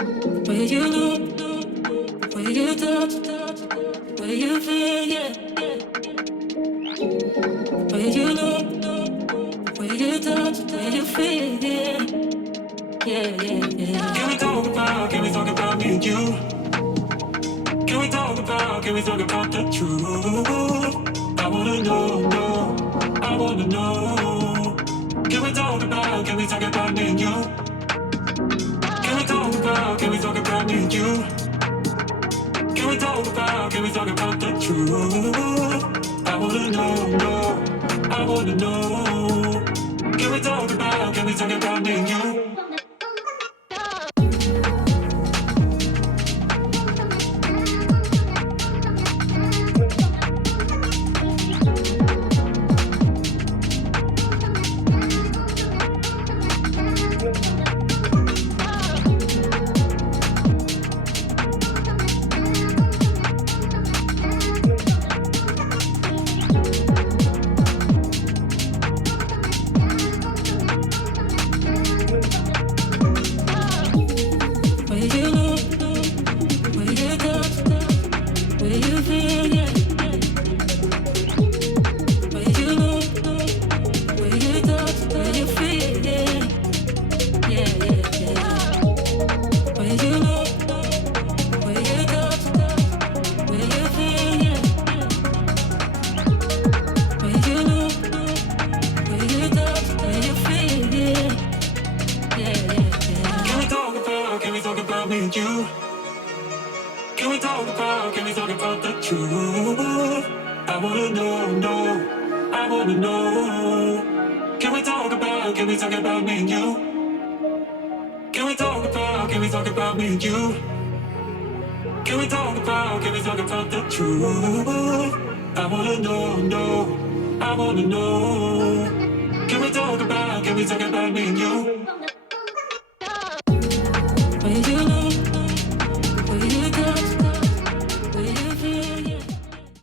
Where you look, where you touch, where you feel, yeah. Where you look, where you touch, where you feel, yeah. Yeah, yeah, yeah. Can we talk about me and you? Can we talk about the truth? I wanna know, no, I wanna know. Can we talk about me and you? Can we talk about me and you? Can we talk about the truth? I wanna know, no, I wanna know. Can we talk about me and you? Where you look, where you touch, where you feel, yeah. Where you look, where you touch, where you feel, yeah. Yeah, yeah, yeah. Where you look, where you touch, where you feel, yeah. Where you look, where you touch, where you feel, yeah. Yeah, yeah, yeah. Can we talk about me and you? Can we talk about the truth? I wanna know, no, I wanna know. Can we talk about me and you? Can we talk about me and you? Can we talk about the truth? I wanna know, no, I wanna know. Can we talk about me and you?